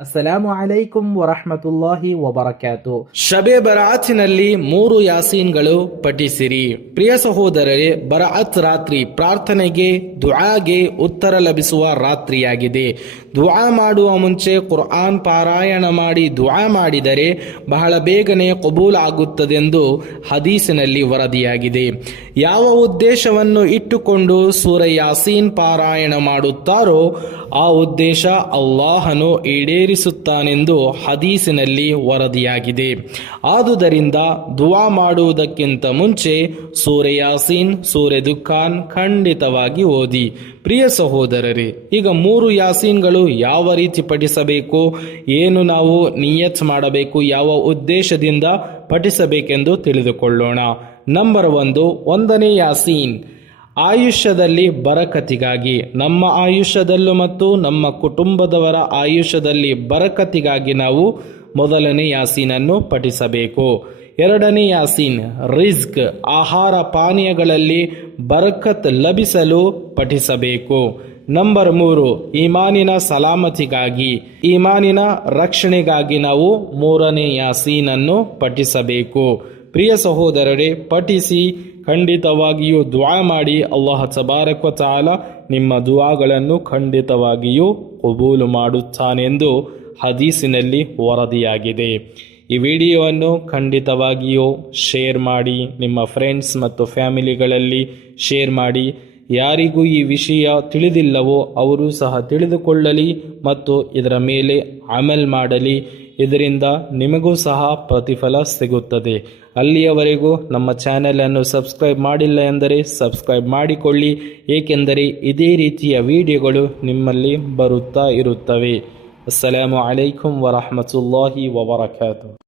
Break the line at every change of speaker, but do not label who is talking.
ಅಸ್ಸಲಾಮು ಅಲೈಕುಂ ವರಹಮತುಲ್ಲಾಹಿ ವಬರಕಾತು
ಶಬೆ ಬರಾತಿನಲ್ಲಿ ಮೂರು ಯಾಸೀನ್ಗಳು ಪಠಿಸಿರಿ. ಪ್ರಿಯ ಸಹೋದರರೇ, ಬರಾತ್ ರಾತ್ರಿ ಪ್ರಾರ್ಥನೆಗೆ, ದುಆಗೆ ಉತ್ತರ ಲಭಿಸುವ ರಾತ್ರಿಯಾಗಿದೆ. ದುಆ ಮಾಡುವ ಮುಂಚೆ ಕುರ್ಆನ್ ಪಾರಾಯಣ ಮಾಡಿ ದುಆ ಮಾಡಿದರೆ ಬಹಳ ಬೇಗನೆ ಕಬೂಲ್ ಆಗುತ್ತದೆಂದು ಹದೀಸಿನಲ್ಲಿ ವರದಿಯಾಗಿದೆ. ಯಾವ ಉದ್ದೇಶವನ್ನು ಇಟ್ಟುಕೊಂಡು ಸೂರ ಯಾಸೀನ್ ಪಾರಾಯಣ ಮಾಡುತ್ತಾರೋ, ಆ ಉದ್ದೇಶ ಅಲ್ಲಾಹನು ಈಡೇರಿಸುತ್ತಾನೆಂದು ಹದೀಸಿನಲ್ಲಿ ವರದಿಯಾಗಿದೆ. ಆದುದರಿಂದ ದುವಾ ಮಾಡುವುದಕ್ಕಿಂತ ಮುಂಚೆ ಸೂರ್ಯ ಯಾಸೀನ್ ಸೂರ್ಯ ದುಖಾನ್ ಖಂಡಿತವಾಗಿ ಓದಿ. ಪ್ರಿಯ ಸಹೋದರರೇ, ಈಗ ಮೂರು ಯಾಸೀನ್ಗಳು ಯಾವ ರೀತಿ ಪಠಿಸಬೇಕು, ಏನು ನಾವು ನಿಯತ್ ಮಾಡಬೇಕು, ಯಾವ ಉದ್ದೇಶದಿಂದ ಪಠಿಸಬೇಕೆಂದು ತಿಳಿದುಕೊಳ್ಳೋಣ. ನಂಬರ್ ಒಂದು, ಒಂದನೇ ಯಾಸೀನ್ ಆಯುಷ್ಯದಲ್ಲಿ ಬರಕತಿಗಾಗಿ, ನಮ್ಮ ಆಯುಷ್ಯದಲ್ಲೂ ಮತ್ತು ನಮ್ಮ ಕುಟುಂಬದವರ ಆಯುಷ್ಯದಲ್ಲಿ ಬರಕತಿಗಾಗಿ ನಾವು ಮೊದಲನೇ ಯಾಸೀನನ್ನು ಪಠಿಸಬೇಕು. ಎರಡನೇ ಯಾಸೀನ್, ರಿಸ್ಕ್, ಆಹಾರ ಪಾನೀಯಗಳಲ್ಲಿ ಬರಕತ್ ಲಭಿಸಲು ಪಠಿಸಬೇಕು. ನಂಬರ್ ಮೂರು ಈಮಾನಿನ ಸಲಾಮತಿಗಾಗಿ ಈಮಾನಿನ ರಕ್ಷಣೆಗಾಗಿ ನಾವು ಮೂರನೇ ಯಾಸೀನನ್ನು ಪಠಿಸಬೇಕು. ಪ್ರಿಯ ಸಹೋದರರೇ, ಪಠಿಸಿ, ಖಂಡಿತವಾಗಿಯೂ ದ್ವಾ ಮಾಡಿ ಅಲ್ಲಾಹ ಸಬಾರಕ್ವ ತಾಲ ನಿಮ್ಮ ದುವಾಗಳನ್ನು ಖಂಡಿತವಾಗಿಯೂ ಕಬೂಲು ಮಾಡುತ್ತಾನೆಂದು ಹದೀಸಿನಲ್ಲಿ ವರದಿಯಾಗಿದೆ. ಈ ವಿಡಿಯೋವನ್ನು ಖಂಡಿತವಾಗಿಯೂ ಶೇರ್ ಮಾಡಿ, ನಿಮ್ಮ ಫ್ರೆಂಡ್ಸ್ ಮತ್ತು ಫ್ಯಾಮಿಲಿಗಳಲ್ಲಿ ಶೇರ್ ಮಾಡಿ. ಯಾರಿಗೂ ಈ ವಿಷಯ ತಿಳಿದಿಲ್ಲವೋ ಅವರು ಸಹ ತಿಳಿದುಕೊಳ್ಳಲಿ ಮತ್ತು ಇದರ ಮೇಲೆ ಅಮಲ್ ಮಾಡಲಿ. ಇದರಿಂದ ನಿಮಗೂ ಸಹ ಪ್ರತಿಫಲ ಸಿಗುತ್ತದೆ. ಅಲ್ಲಿಯವರೆಗೂ ನಮ್ಮ ಚಾನೆಲನ್ನು ಸಬ್ಸ್ಕ್ರೈಬ್ ಮಾಡಿಲ್ಲ ಎಂದರೆ ಸಬ್ಸ್ಕ್ರೈಬ್ ಮಾಡಿಕೊಳ್ಳಿ. ಏಕೆಂದರೆ ಇದೇ ರೀತಿಯ ವಿಡಿಯೋಗಳು ನಿಮ್ಮಲ್ಲಿ ಬರುತ್ತಾ ಇರುತ್ತವೆ. ಅಸ್ಸಲಾಮು ಅಲೈಕುಂ ವರಹಮತುಲ್ಲಾಹಿ ವಬರಕಾತು.